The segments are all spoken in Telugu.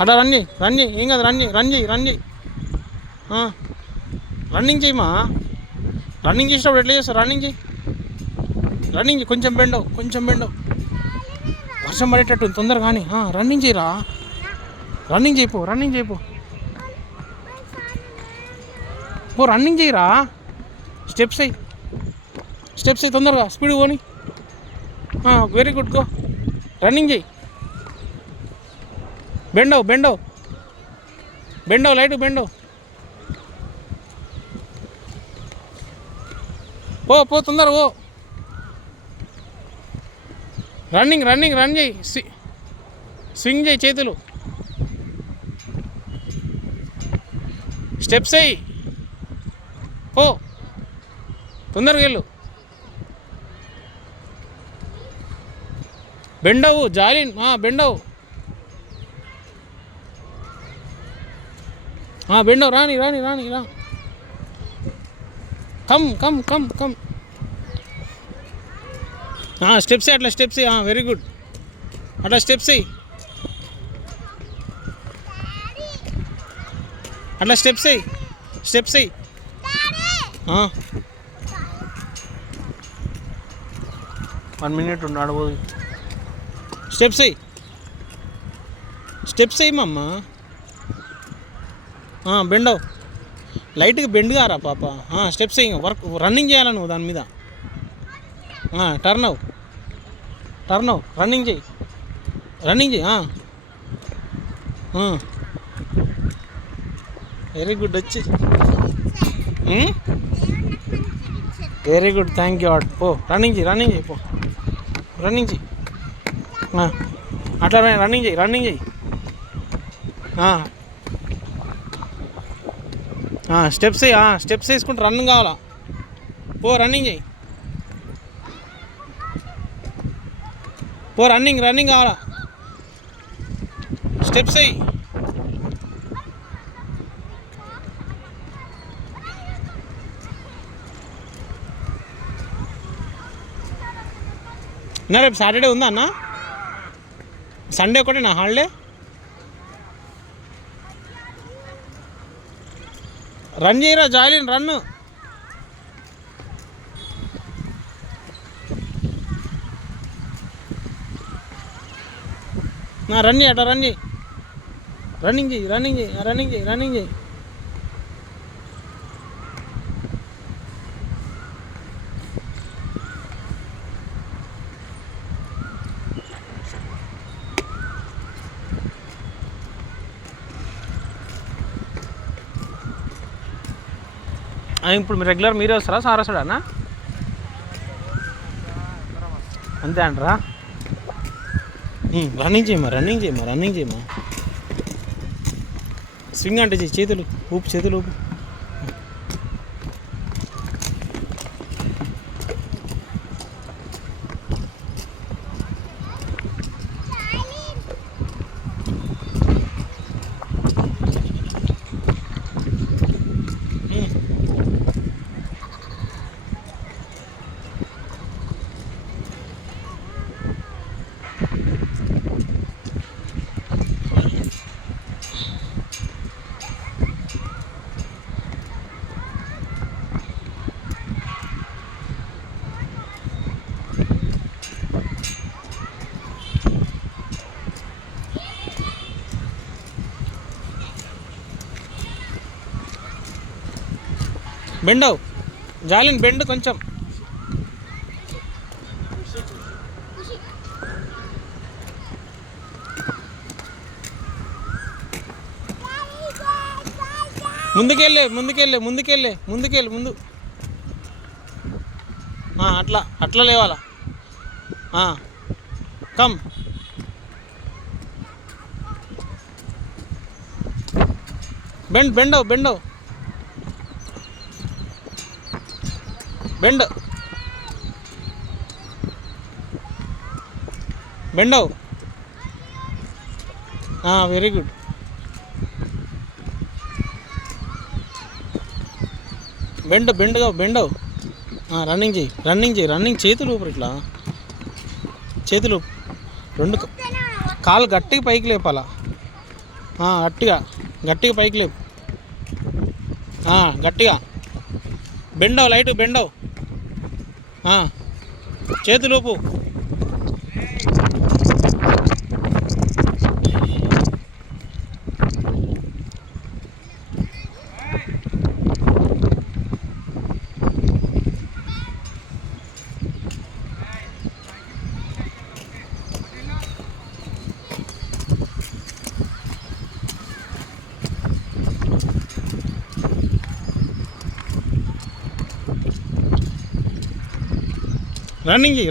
అట్లా రన్ చేయి, రన్ చేయి, ఏం కాదు, రన్ చేయి, రన్ చేయి, రన్ చేయి. రన్నింగ్ చేయమా. రన్నింగ్ చేసినప్పుడు ఎట్లా చేస్తావు? రన్నింగ్ చేయి, రన్నింగ్ చేయి. కొంచెం బెండవు, కొంచెం బెండవు. వర్షం పడేటట్టు తొందరగా కానీ రన్నింగ్ చేయరా. రన్నింగ్ చేయిపో, రన్నింగ్ చేయిపో. ఓ రన్నింగ్ చేయరా. స్టెప్స్ అయ్యి, స్టెప్స్ అయ్యి, తొందరగా స్పీడ్ పోని. Very good, go. రన్నింగ్ చేయి. బెండవు, బెండవు, బెండవు, లైట్ బెండవు. పో తొందరగా ఓ. రన్నింగ్, రన్నింగ్, రన్ చేయి. స్వింగ్ చేయి చేతులు. స్టెప్స్ అయ్యి పో, తొందరగా వెళ్ళు. బెండవు జాలిన్, బెండవు, బెండవు. రాని రాని రాని రా. Come come come come. Steps అట్లా, స్టెప్స్ వెరీ గుడ్. అట్లా స్టెప్స్ అయ్యి, అట్లా స్టెప్స్ అయ్యి, స్టెప్స్ అయ్యి. 1 minute ఉన్నాడు. స్టెప్స్ అయ్యి, స్టెప్స్ అయ్యమమ్మ. బెండవు, లైట్గా బెండ్ కారా పాప. స్టెప్స్ అయ్యి. వర్క్ రన్నింగ్ చేయాలి నువ్వు దాని మీద. టర్న్ అవు, టర్న్ అవు, రన్నింగ్ చేయి, రన్నింగ్ చేయి. Very good. వచ్చి వెరీ గుడ్, థ్యాంక్ యూ. పో రన్నింగ్ చేయి, రన్నింగ్ చేయి, పో రన్నింగ్ చేయి. అట్లా రన్నింగ్ చేయి, రన్నింగ్ చేయి. స్టెప్స్ వేయి, స్టెప్స్ వేసుకుంటే రన్నింగ్ కావాలా. పో రన్నింగ్ చేయి, పో రన్నింగ్, రన్నింగ్ కావాలా. స్టెప్స్ వేయి. రేపు సాటర్డే ఉందా అన్న? సండే ఒకటేనా హాలిడే? రన్ చేయరా జాయిలిన్, రన్ను. రన్ చేయి, అట్లా రన్ చేయి, రన్నింగ్ చేయి, రన్నింగ్ చేయి, రన్నింగ్ చేయి, రన్నింగ్ చేయి. ఇప్పుడు మీరు రెగ్యులర్ మీరే వస్తారా, సార్ వస్తాడా అన్న? అంతే అంటారా? రన్నింగ్ చేయమా, రన్నింగ్ చేయమా, రన్నింగ్ చేయమా. స్వింగ్ అంటే చేయి, చేతులు ఊపు, చేతులు ఊపు. బెండవు జాలిన్, బెండ్ కొంచెం. ముందుకెళ్ళే, ముందుకెళ్ళే, ముందుకెళ్ళే, ముందుకెళ్ళి, ముందు. అట్లా, అట్లా లేవాలా. కమ్. బెండ్, బెండవు, బెండవు, బెండ్, బెండవు. Very good. బెండ్, బెండ్గా బెండవు. రన్నింగ్ చేయి, రన్నింగ్ చేయి, రన్నింగ్. చేతులు ఊపరు, ఇట్లా చేతులు రెండు. కాలు గట్టిగా పైకి లేపాలా. గట్టిగా గట్టిగా పైకి లేపు. గట్టిగా బెండవు, లైట్ బెండవు. చేతులూపు.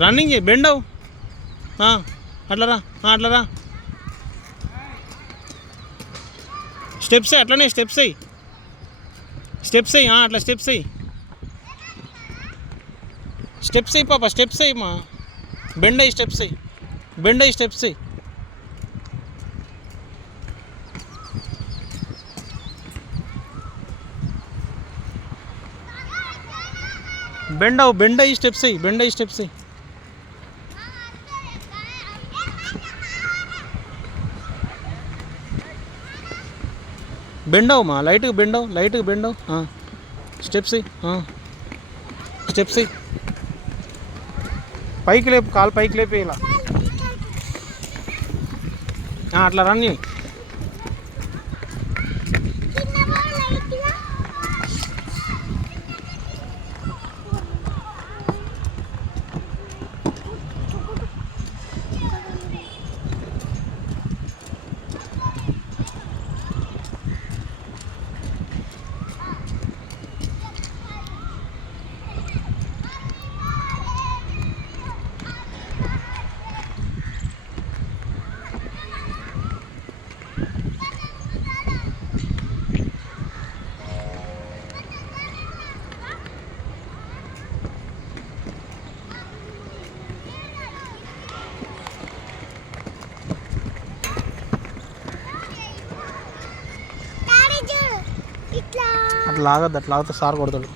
రన్నింగ్ చేయి బెండవు. అట్లరా అట్లరా. స్టెప్స్ అట్లనే స్టెప్స్ అయ్యి అట్లా స్టెప్స్ అయ్యి పాప, స్టెప్స్ అయ్యి మా. బెండ్ అయ్యి స్టెప్స్ అయ్యి బెండ్ అయ్యి స్టెప్స్ అయ్యి. బెండవు మా, లైట్గా బెండవు. స్టెప్స్ పైకి లేపు, కాలు పైకి లేపి ఇలా. అట్లా రన్ని. అట్లా లాగద్దు, అట్లా లాగితే సార్ కొడతాడు.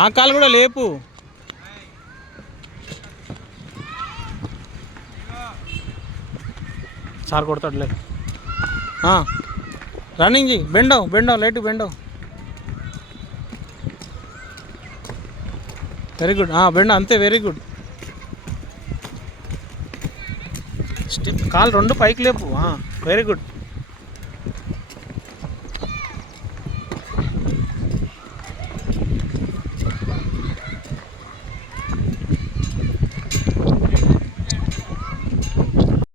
ఆ కాలు కూడా లేపు. సార్ కొడతాడులే. రన్నింగ్ చేయి, బెండవు లైట్ బెండవు. Very good. బెండ అంతే, వెరీ గుడ్. స్టెప్ కాలు రెండు పైకి లేపు. Very good.